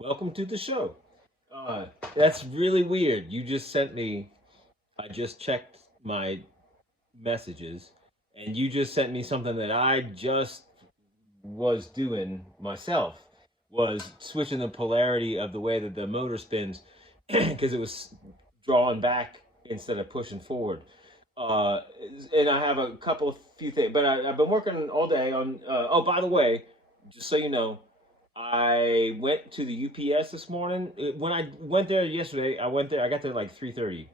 Welcome to the show. Uh, that's really weird. You just sent me. I just checked my messages, and you just sent me something that I just was doing myself. Was switching the polarity of the way that the motor spins because it was drawing back instead of pushing forward. Uh, and I have a couple of few things, but I've been working all day on. Oh, by the way, just so you know, I went to the UPS this morning. When I went there yesterday, I went there. I got there like 3:30,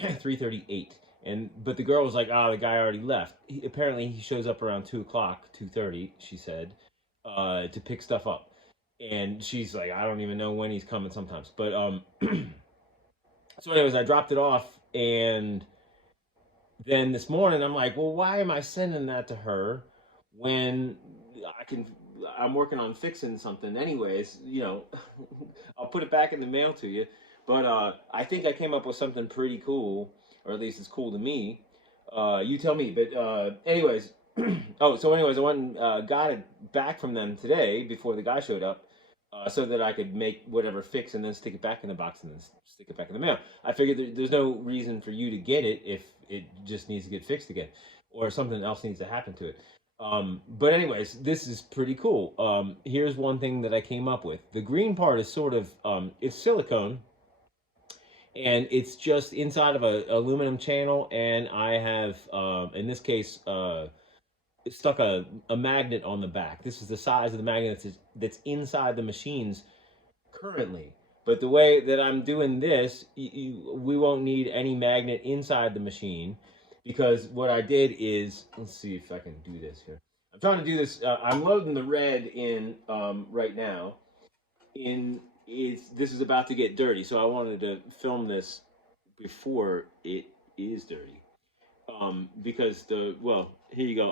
3:38, and but the girl was like, "Ah, the guy already left." Apparently, he shows up around 2 o'clock, 2:30. She said, to pick stuff up, and she's like, "I don't even know when he's coming sometimes." But so anyways, I dropped it off, and then this morning I'm like, well, why am I sending that to her when I can? I'm working on fixing something anyways. I'll put it back in the mail to you. But I think I came up with something pretty cool, or at least it's cool to me. You tell me. But anyways, I went and got it back from them today before the guy showed up, so that I could make whatever fix and then stick it back in the box and then stick it back in the mail. I figured there's no reason for you to get it if it just needs to get fixed again, or something else needs to happen to it. But anyways, this is pretty cool. Here's one thing that I came up with. The green part is sort of it's silicone, and it's just inside of a aluminum channel. And I have, in this case, stuck a magnet on the back. This is the size of the magnet that's inside the machines currently. But the way that I'm doing this, we won't need any magnet inside the machine, because what I did is, let's see if I can do this here. I'm trying to do this. I'm loading the red in right now. In is This is about to get dirty, so I wanted to film this before it is dirty. Because here you go.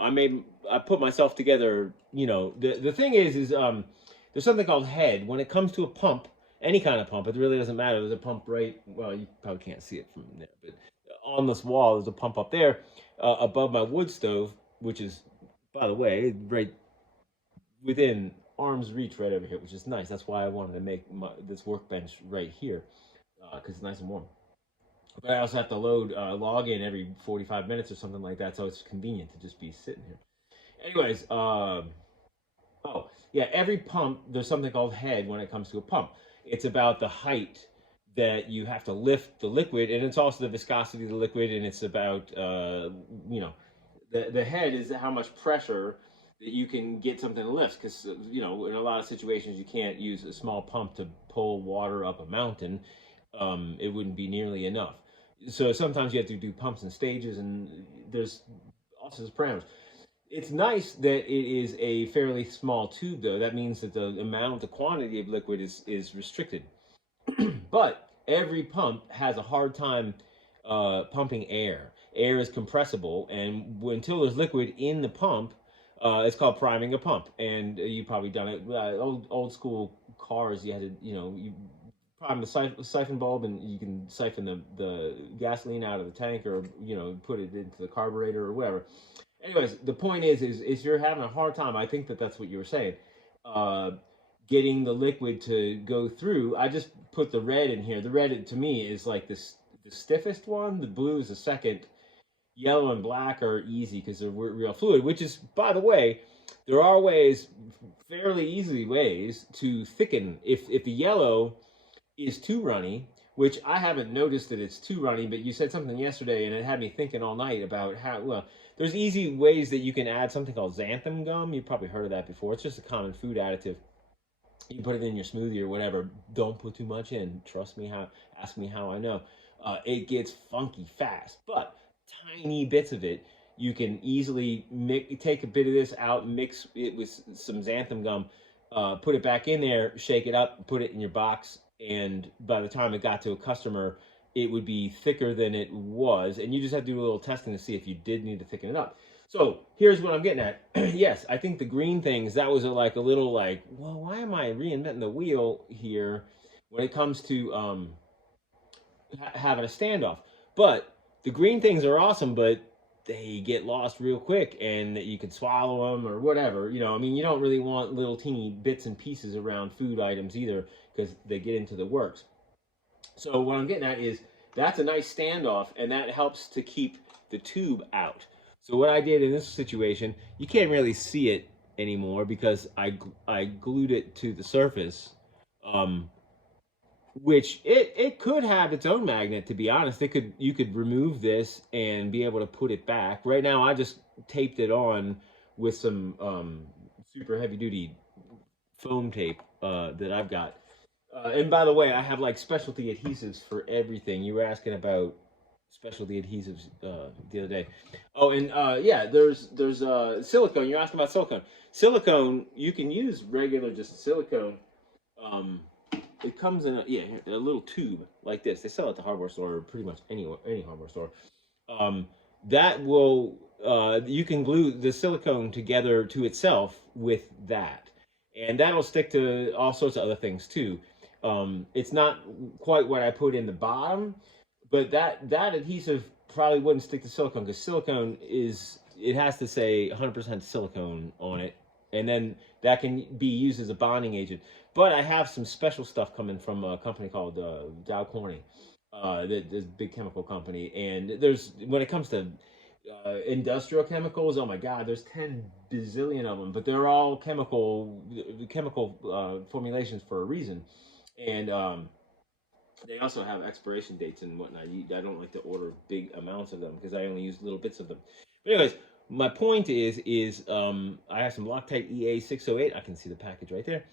I put myself together. The thing is there's something called head. When it comes to a pump, any kind of pump, it really doesn't matter. There's a pump right. Well, you probably can't see it from there, but on this wall, there's a pump up there above my wood stove, which is, by the way, right within arm's reach right over here, which is nice. That's why I wanted to make this workbench right here, because it's nice and warm. But I also have to log in every 45 minutes or something like that, so it's convenient to just be sitting here. Anyways, oh yeah, every pump there's something called head when it comes to a pump. It's about the height that you have to lift the liquid, and it's also the viscosity of the liquid, and it's about you know the head is how much pressure that you can get something to lift, because in a lot of situations you can't use a small pump to pull water up a mountain. It wouldn't be nearly enough, so sometimes you have to do pumps and stages, and there's also parameters. It's nice that it is a fairly small tube, though. That means that the quantity of liquid is restricted. But every pump has a hard time pumping air. Air is compressible, and until there's liquid in the pump, it's called priming a pump. And you've probably done it. Old school cars, you had to, you prime the siphon bulb, and you can siphon the gasoline out of the tank, or put it into the carburetor or whatever. Anyways, the point is you're having a hard time. I think that's what you were saying. Uh, Getting the liquid to go through. I just put the red in here. The red to me is like the stiffest one. The blue is the second. Yellow and black are easy because they're real fluid. Which is, by the way, there are ways, fairly easy ways to thicken. If the yellow is too runny, which I haven't noticed that it's too runny, but you said something yesterday and it had me thinking all night about how, well, there's easy ways that you can add something called xanthan gum. You've probably heard of that before. It's just a common food additive. You can put it in your smoothie or whatever. Don't put too much in. Trust me ask me how I know. It gets funky fast, but tiny bits of it, you can easily take a bit of this out, mix it with some xanthan gum, put it back in there, shake it up, put it in your box, and by the time it got to a customer, it would be thicker than it was, and you just have to do a little testing to see if you did need to thicken it up. So here's what I'm getting at. Yes, I think the green things, that was like a little like, well, why am I reinventing the wheel here when it comes to having a standoff? But the green things are awesome, but they get lost real quick, and that you can swallow them or whatever. I mean, you don't really want little teeny bits and pieces around food items either, because they get into the works. So what I'm getting at is that's a nice standoff, and that helps to keep the tube out. So what I did in this situation, you can't really see it anymore because I glued it to the surface, um, which it could have its own magnet. To be honest, you could remove this and be able to put it back. Right now, I just taped it on with some super heavy duty foam tape that I've got. And by the way, I have like specialty adhesives for everything. You were asking about specialty adhesives the other day. Oh, and yeah, there's silicone. You're asking about silicone. Silicone, you can use regular just silicone. Um, it comes in a little tube like this. They sell it at the hardware store, or pretty much any hardware store. Um, that will you can glue the silicone together to itself with that, and that'll stick to all sorts of other things too. It's not quite what I put in the bottom, but that adhesive probably wouldn't stick to silicone, because silicone is, it has to say 100% silicone on it, and then that can be used as a bonding agent. But I have some special stuff coming from a company called Dow Corning, this big chemical company. And there's, when it comes to industrial chemicals, oh my God, there's 10 bazillion of them, but they're all chemical formulations for a reason. And they also have expiration dates and whatnot. I don't like to order big amounts of them because I only use little bits of them. But anyways, my point is I have some Loctite EA608. I can see the package right there.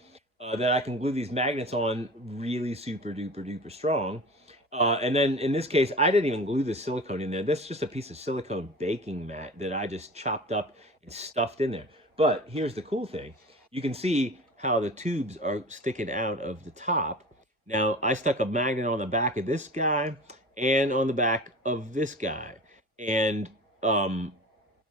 That I can glue these magnets on really super duper duper strong. And then in this case, I didn't even glue the silicone in there. This is just a piece of silicone baking mat that I just chopped up and stuffed in there. But here's the cool thing. You can see how the tubes are sticking out of the top. Now, I stuck a magnet on the back of this guy and on the back of this guy. And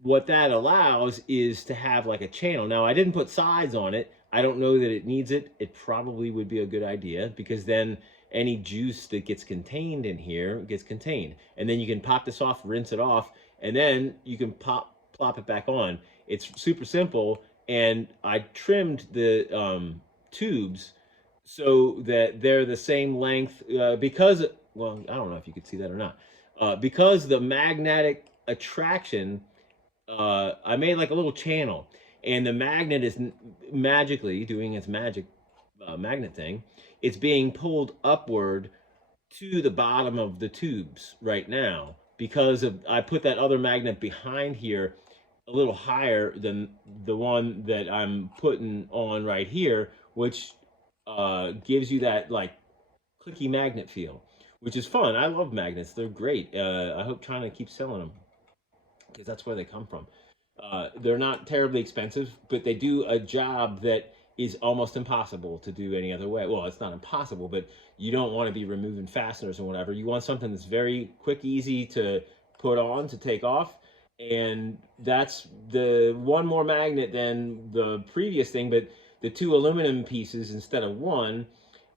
what that allows is to have like a channel. Now, I didn't put sides on it. I don't know that it needs it. It probably would be a good idea, because then any juice that gets contained in here gets contained. And then you can pop this off, rinse it off, and then you can plop it back on. It's super simple. And I trimmed the tubes so that they're the same length, because, well, I don't know if you could see that or not. Because the magnetic attraction, I made like a little channel, and the magnet is magically doing its magic magnet thing. It's being pulled upward to the bottom of the tubes right now, because of, I put that other magnet behind here a little higher than the one that I'm putting on right here, which gives you that like clicky magnet feel, which is fun. I love magnets; they're great. I hope China keeps selling them, because that's where they come from. They're not terribly expensive, but they do a job that is almost impossible to do any other way. Well, it's not impossible, but you don't want to be removing fasteners or whatever. You want something that's very quick, easy to put on, to take off. And that's the one more magnet than the previous thing, but the two aluminum pieces instead of one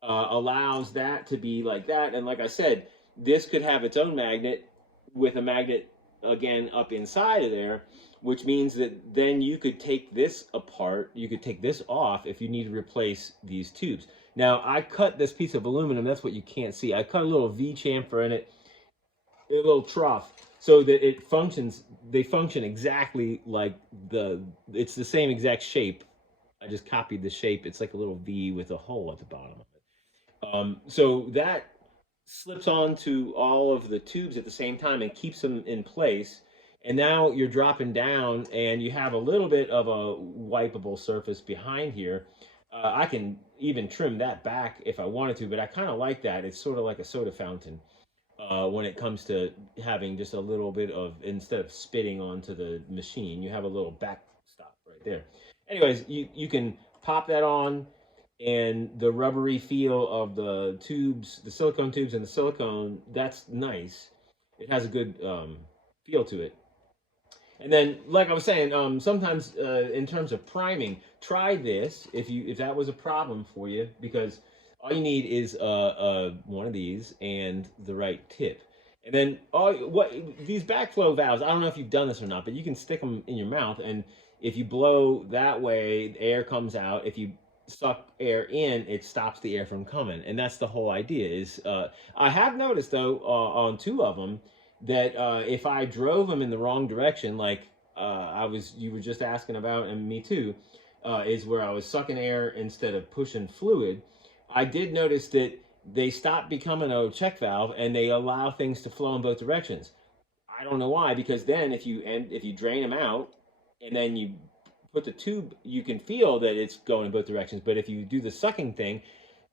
allows that to be like that. And like I said, this could have its own magnet with a magnet again up inside of there, which means that then you could take this apart, you could take this off if you need to replace these tubes. Now, I cut this piece of aluminum, that's what you can't see. I cut a little V chamfer in it, a little trough, so that it functions, they function exactly like it's the same exact shape. I just copied the shape. It's like a little V with a hole at the bottom of it. So that slips onto all of the tubes at the same time and keeps them in place. And now you're dropping down, and you have a little bit of a wipeable surface behind here. I can even trim that back if I wanted to, but I kind of like that. It's sort of like a soda fountain when it comes to having just a little bit of, instead of spitting onto the machine, you have a little backstop right there. Anyways, you can pop that on, and the rubbery feel of the tubes, the silicone tubes and the silicone, that's nice. It has a good feel to it. And then, like I was saying, sometimes in terms of priming, try this if that was a problem for you, because all you need is one of these and the right tip. And then what these backflow valves, I don't know if you've done this or not, but you can stick them in your mouth, and if you blow that way, air comes out. If you suck air in, it stops the air from coming, and that's the whole idea. Is I have noticed though on two of them that if I drove them in the wrong direction, like you were just asking about, and me too, is where I was sucking air instead of pushing fluid. I did notice that they stop becoming a check valve and they allow things to flow in both directions. I don't know why, because then if you drain them out and then you put the tube, you can feel that it's going in both directions. But if you do the sucking thing,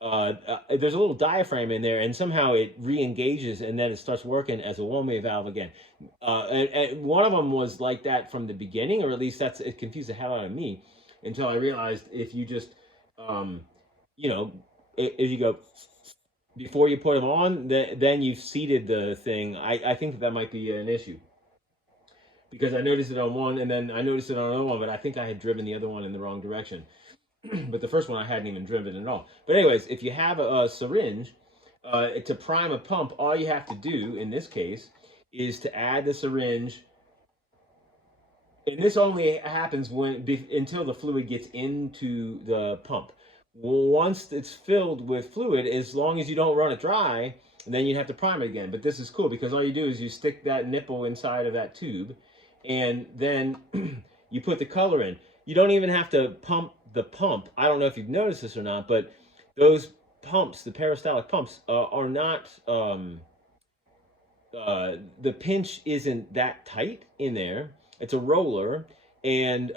there's a little diaphragm in there, and somehow it re-engages, and then it starts working as a one-way valve again. And one of them was like that from the beginning, or at least it confused the hell out of me until I realized if you just, um, you know, if you go before you put them on, then you've seated the thing. I think that might be an issue because I noticed it on one and then I noticed it on another one, but I think I had driven the other one in the wrong direction. But the first one I hadn't even driven at all. But anyways, if you have a syringe to prime a pump, all you have to do in this case is to add the syringe, and this only happens until the fluid gets into the pump. Once it's filled with fluid, as long as you don't run it dry, then you have to prime it again. But this is cool because all you do is you stick that nipple inside of that tube, and then you put the color in. You don't even have to pump the pump. I don't know if you've noticed this or not, but those pumps, the peristaltic pumps, are not. The pinch isn't that tight in there. It's a roller, and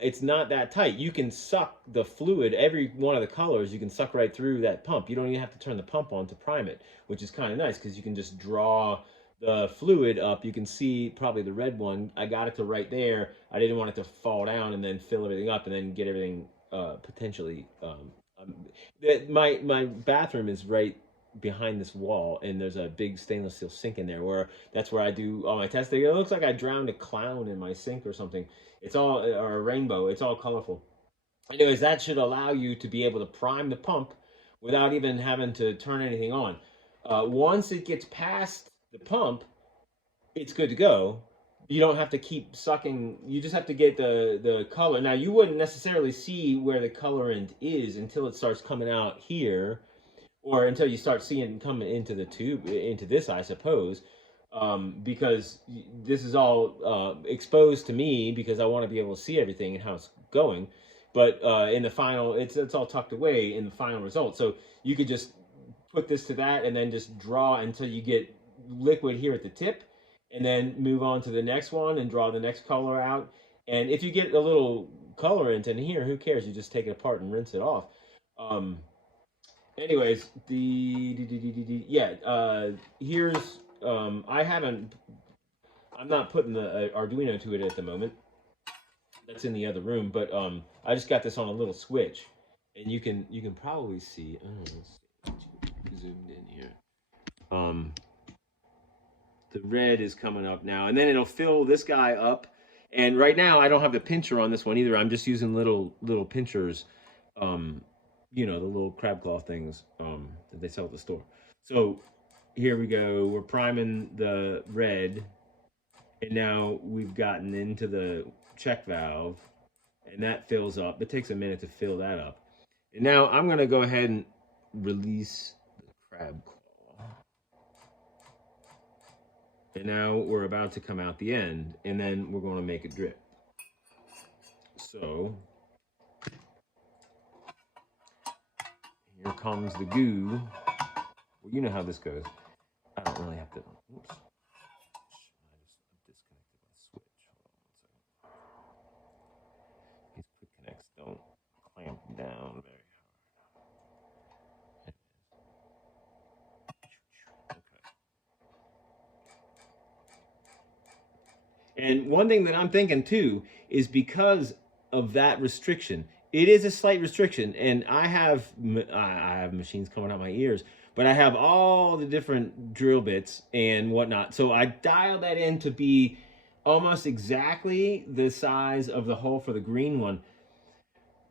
it's not that tight. You can suck the fluid, every one of the colors, you can suck right through that pump. You don't even have to turn the pump on to prime it, which is kind of nice because you can just draw the fluid up. You can see probably the red one. I got it to right there. I didn't want it to fall down and then fill everything up and then get everything potentially. My bathroom is right behind this wall, and there's a big stainless steel sink in there where that's where I do all my testing. It looks like I drowned a clown in my sink or something. It's all or a rainbow. It's all colorful. Anyways, that should allow you to be able to prime the pump without even having to turn anything on. Once it gets past the pump, it's good to go. You don't have to keep sucking. You just have to get the color. Now you wouldn't necessarily see where the colorant is until it starts coming out here, or until you start seeing it coming into the tube, into this, I suppose, because this is all exposed to me because I want to be able to see everything and how it's going. But in the final, it's all tucked away in the final result. So you could just put this to that and then just draw until you get liquid here at the tip, and then move on to the next one and draw the next color out. And if you get a little colorant in here, who cares? You just take it apart and rinse it off. Um, Anyways, yeah, here's I haven't I'm not putting the Arduino to it at the moment. That's in the other room, but I just got this on a little switch, and you can probably see. Oh, let's see, zoomed in here. Um, the red is coming up now, and then it'll fill this guy up. And right now, I don't have the pincher on this one either. I'm just using little pinchers, um, the little crab claw things that they sell at the store. So here we go. We're priming the red, and now we've gotten into the check valve, and that fills up. It takes a minute to fill that up. And now I'm going to go ahead and release the crab claw. And now we're about to come out the end, and then we're going to make it drip. So here comes the goo. Well, you know how this goes. I don't really have to. Oops. I just disconnected my switch. Hold on 1 second. These quick connects don't clamp down very hard. Okay. And one thing that I'm thinking too is because of that restriction, it is a slight restriction, and I have machines coming out my ears, but I have all the different drill bits and whatnot. So I dialed that in to be almost exactly the size of the hole for the green one,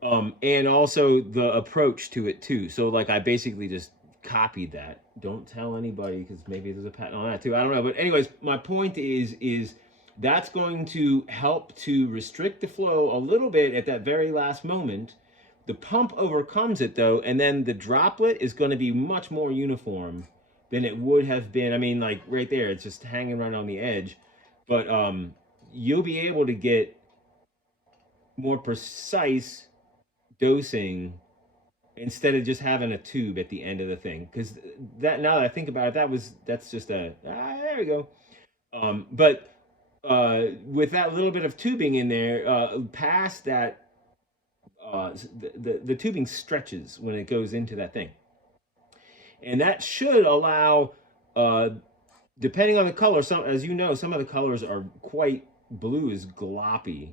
and also the approach to it too. So like I basically just copied that. Don't tell anybody because maybe there's a patent on that too. I don't know. But anyways, my point is that's going to help to restrict the flow a little bit at that very last moment. The pump overcomes it though, and then the droplet is going to be much more uniform than it would have been. I mean, like right there, it's just hanging right on the edge. But you'll be able to get more precise dosing instead of just having a tube at the end of the thing. Because that, now that I think about it, that's just a there we go. But with that little bit of tubing in there, past that, the tubing stretches when it goes into that thing, and that should allow, depending on the color. Some, as you know, some of the colors are quite blue is gloppy,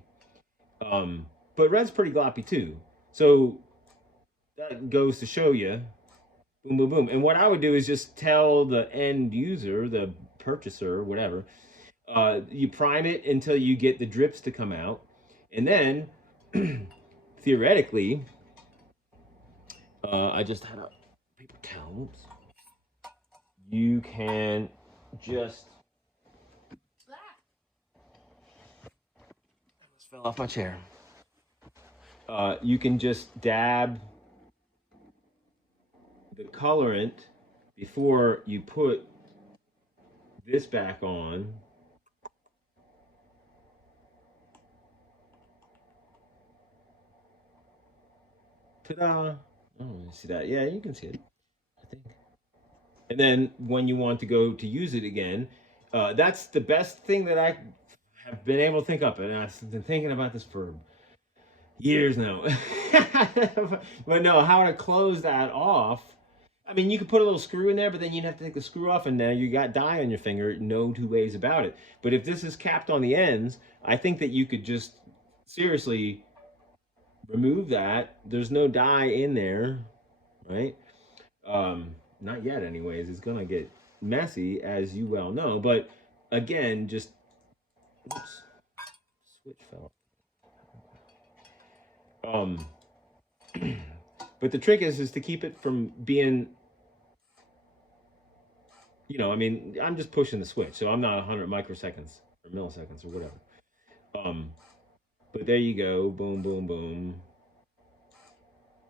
but red's pretty gloppy too. So that goes to show you, boom, boom, boom. And what I would do is just tell the end user, the purchaser, whatever, you prime it until you get the drips to come out, and then theoretically, I just had a paper towel. Oops. You can just almost fell off my chair. You can just dab the colorant before you put this back on. Ta-da! Oh, you see that? Yeah, you can see it, I think. And then when you want to go to use it again, that's the best thing that I have been able to think up. And I've been thinking about this for years now. But no, how to close that off. I mean, you could put a little screw in there, but then you'd have to take the screw off, and now you got dye on your finger. No two ways about it. But if this is capped on the ends, I think that you could just seriously remove that. There's no dye in there, right? Not yet, anyways. It's gonna get messy, as you well know. But again, just oops, switch fell. But the trick is to keep it from being, you know, I mean, I'm just pushing the switch, so I'm not 100 microseconds or milliseconds or whatever. But there you go, boom, boom, boom.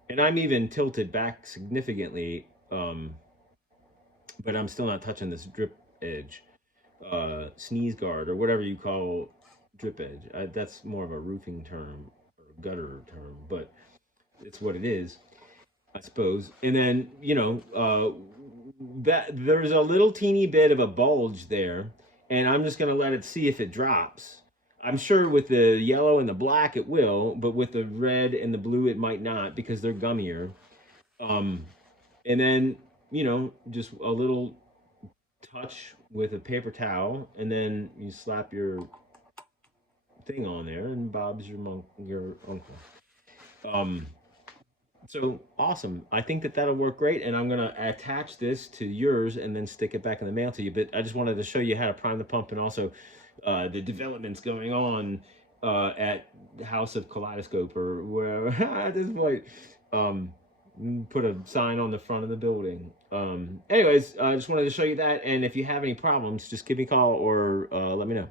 And I'm even tilted back significantly, but I'm still not touching this drip edge, sneeze guard, or whatever you call drip edge. That's more of a roofing term or gutter term, but it's what it is, I suppose. And then, you know, that there's a little teeny bit of a bulge there, and I'm just gonna let it see if it drops. I'm sure with the yellow and the black it will, but with the red and the blue it might not because they're gummier. And then, you know, just a little touch with a paper towel, and then you slap your thing on there, and Bob's your uncle. So awesome. I think that that'll work great, and I'm gonna attach this to yours and then stick it back in the mail to you. But I just wanted to show you how to prime the pump, and also the developments going on at House of Kaleidoscope or wherever at this point. Put a sign on the front of the building. Anyways, I just wanted to show you that, and if you have any problems, just give me a call or let me know.